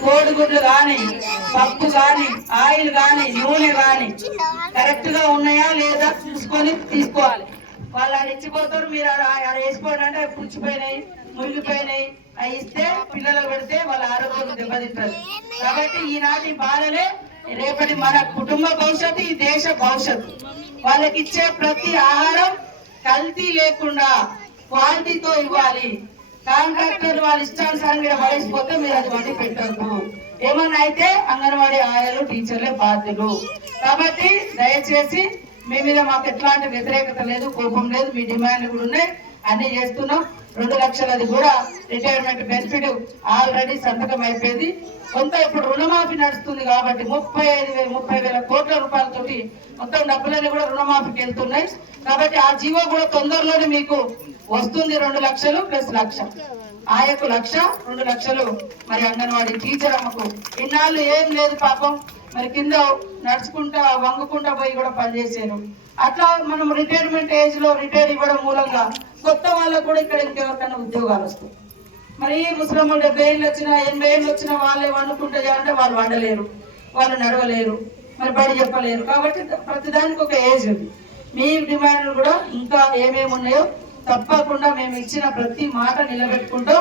కోడిగుడ్లు కానీ పప్పు కానీ ఆయిల్ కానీ నూనె కానీ కరెక్ట్గా ఉన్నాయా లేదా చూసుకొని తీసుకోవాలి. వాళ్ళు అది ఇచ్చిపోతారు మీరు ఆడ వేసుకోండి అంటే అవి పుచ్చిపోయినాయి మునిగిపోయినాయి అవి ఇస్తే పిల్లలకు పెడితే వాళ్ళ ఆరోగ్యం దెబ్బతింటారు కాబట్టి ఈనాటి బాధలే రేపటి మన కుటుంబ భవిష్యత్తు ఈ దేశ భవిష్యత్తు. వాళ్ళకి ఇచ్చే ప్రతి ఆహారం కల్తీ లేకుండా క్వాలిటీతో ఇవ్వాలి. కాంట్రాక్టర్ వాళ్ళ ఇష్టానుసారం మీరు పడేసిపోతే మీరు అది వండి పెట్టద్దు. ఏమన్నా అయితే అంగన్వాడీ ఆయాలు టీచర్లే బాధ్యులు. కాబట్టి దయచేసి మీ మీద మాకు ఎట్లాంటి వ్యతిరేకత లేదు కోపం లేదు మీ డిమాండ్లు కూడా ఉన్నాయి. అన్ని చేస్తున్నాం. రెండు లక్షలది కూడా రిటైర్మెంట్ బెనిఫిట్ ఆల్రెడీ సంతకం అయిపోయింది. కొంత ఇప్పుడు రుణమాఫీ నడుస్తుంది కాబట్టి ముప్పై ఐదు వేల ముప్పై వేల కోట్ల రూపాయలతోటి మొత్తం డబ్బులన్నీ కూడా రుణమాఫీకి వెళ్తున్నాయి. కాబట్టి ఆ జీవో కూడా తొందరలోనే మీకు వస్తుంది రెండు లక్షలు ప్లస్ లక్ష. ఆయకు లక్ష రెండు లక్షలు. మరి అంగన్వాడీ టీచర్ అమ్మకు. ఇన్నాళ్ళు ఏం లేదు పాపం. మరి కింద నడుచుకుంటా వంగుకుంటా పోయి కూడా పనిచేశారు అట్లా మనం రిటైర్మెంట్ ఏజ్లో రిటైర్ ఇవ్వడం మూలంగా కొత్త వాళ్ళకు కూడా ఇక్కడ ఇంకెవరికైనా ఉద్యోగాలు వస్తాయి. మరి ఈ ముసలమ్మ డెబ్బై ఏళ్ళు వచ్చినా ఎనభై ఏళ్ళు వచ్చినా వాళ్ళే వండుకుంటే అంటే వాళ్ళు వండలేరు. వాళ్ళు నడవలేరు. మరి బడి చెప్పలేరు. కాబట్టి ప్రతిదానికి ఒక ఏజ్ ఉంది. మీ డిమాండ్లు కూడా ఇంకా ఏమేమి ఉన్నాయో తప్పకుండా మేము ఇచ్చిన ప్రతి మాట నిలబెట్టుకుంటూ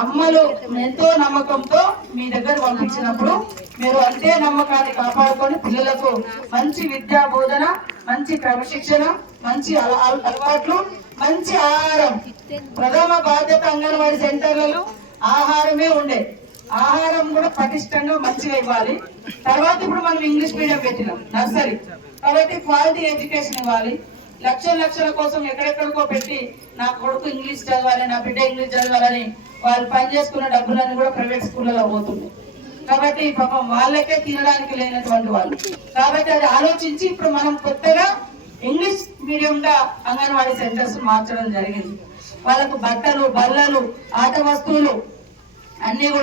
అమ్మలు ఎంతో నమ్మకంతో మీ దగ్గర పంపించినప్పుడు మీరు అంతే నమ్మకాన్ని కాపాడుకొని పిల్లలకు మంచి విద్యా బోధన మంచి క్రమశిక్షణ మంచి అలవాట్లు మంచి ఆహారం. ప్రథమ బాధ్యత అంగన్వాడీ సెంటర్లలో ఆహారమే ఉండే. ఆహారం కూడా పటిష్టంగా మంచిగా ఇవ్వాలి. తర్వాత ఇప్పుడు మనం ఇంగ్లీష్ మీడియం పెట్టినాం నర్సరీ. కాబట్టి క్వాలిటీ ఎడ్యుకేషన్ ఇవ్వాలి. లక్షల లక్షల కోసం ఎక్కడెక్కడికో పెట్టి నా కొడుకు ఇంగ్లీష్ చదవాలి నా బిడ్డ ఇంగ్లీష్ చదవాలని వాళ్ళు పని చేసుకున్న డబ్బులన్నీ కూడా ప్రైవేట్ స్కూళ్ళలో పోతుంది కాబట్టి పాపం వాళ్ళకే తినడానికి లేనటువంటి వాళ్ళు. కాబట్టి అది ఆలోచించి ఇప్పుడు మనం కొత్తగా ఇంగ్లీష్ మీడియం గా అంగన్వాడీ సెంటర్స్ మార్చడం జరిగింది. వాళ్ళకు బట్టలు బల్లలు ఆట వస్తువులు అన్ని కూడా